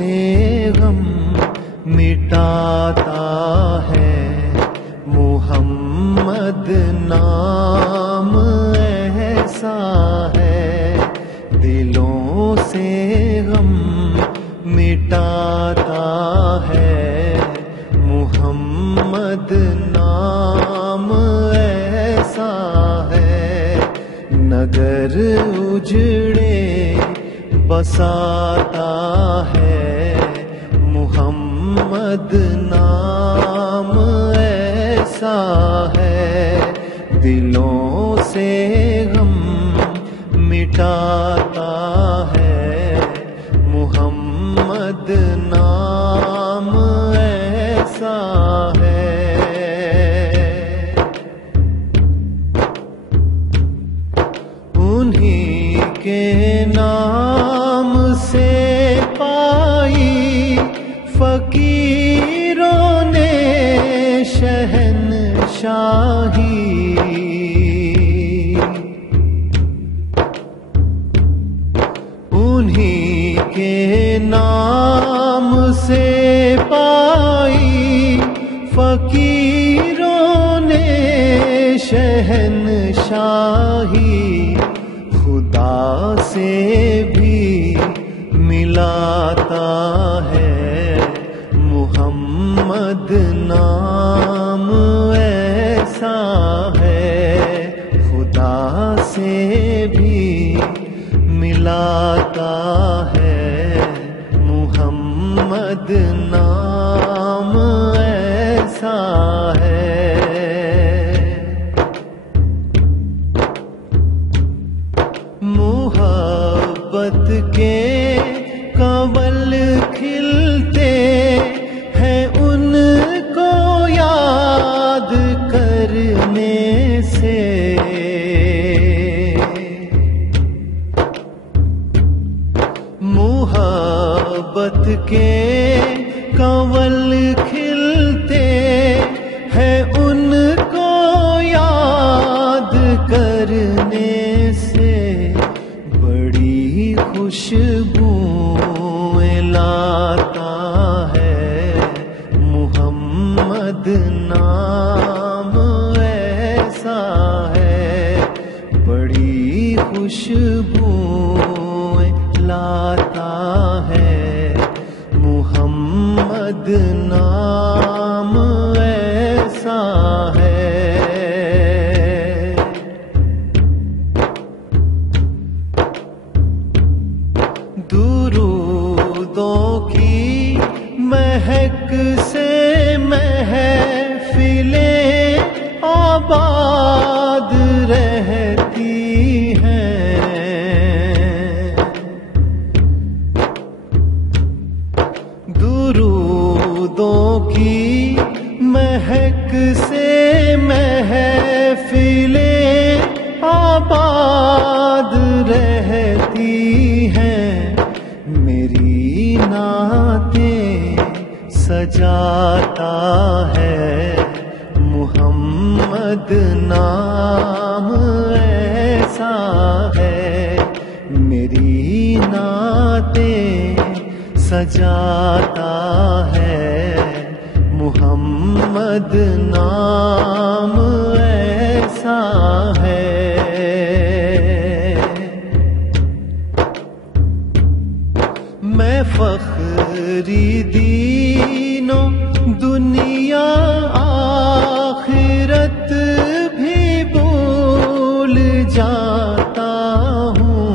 से गम मिटाता है। मुहम्मद नाम ऐसा है, दिलों से गम मिटाता है। मुहम्मद नाम ऐसा है, नगर उजड़े बसाता है। मुहम्मद नाम ऐसा है, दिलों से गम मिटाता है। मुहम्मद नाम ऐसा है। उन्हीं के नाम से पाई फकीरों ने शहंशाही। उन्हीं के नाम से पाई फकीरों ने शहंशाही। खुदा से भी मिलाता है। मुहम्मद नाम ऐसा है, खुदा से भी मिलाता है। मुहम्मद नाम ऐसा है। मोहब्बत के कंवल खिलते हैं उनको याद करने से। मोहब्बत के कंवल खिलते हैं उनको याद करने से। बड़ी खुशबूएं लाता है। मुहम्मद नाम ऐसा है, बड़ी खुशबूएं लाता है। मुहम्मद नाम ऐसा है। दुरूदों की महक से महफिलें आबाद रहती हैं। दुरूदों की महक से महफिलें आबाद रहती हैं। मेरी नातें सजाता है। मुहम्मद नाम ऐसा है, मेरी नातें सजाता है। मुहम्मद नाम ऐसा है। मैं फख्री दीनों दुनिया आखिरत भी भूल जाता हूँ।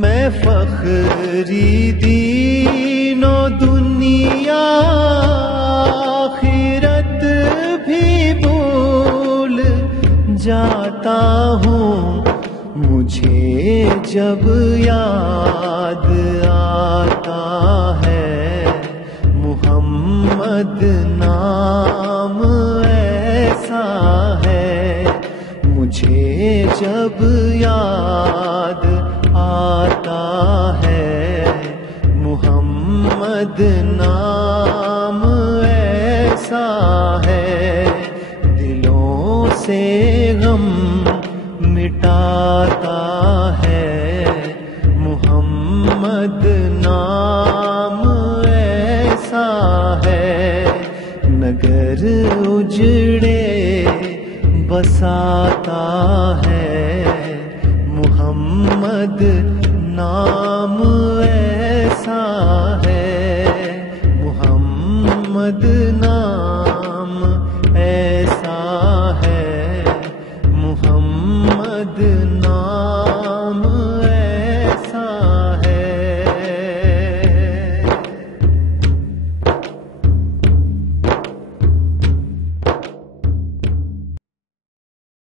मैं फख्री दीनों दुनिया आखिरत भी भूल जाता हूँ। मुझे जब याद आता है मुहम्मद नाम ऐसा है। मुझे जब याद आता है मुहम्मद नाम ऐसा है। दिलों से गम मिटाता है। नगर उजड़े बसाता है मोहम्मद नाम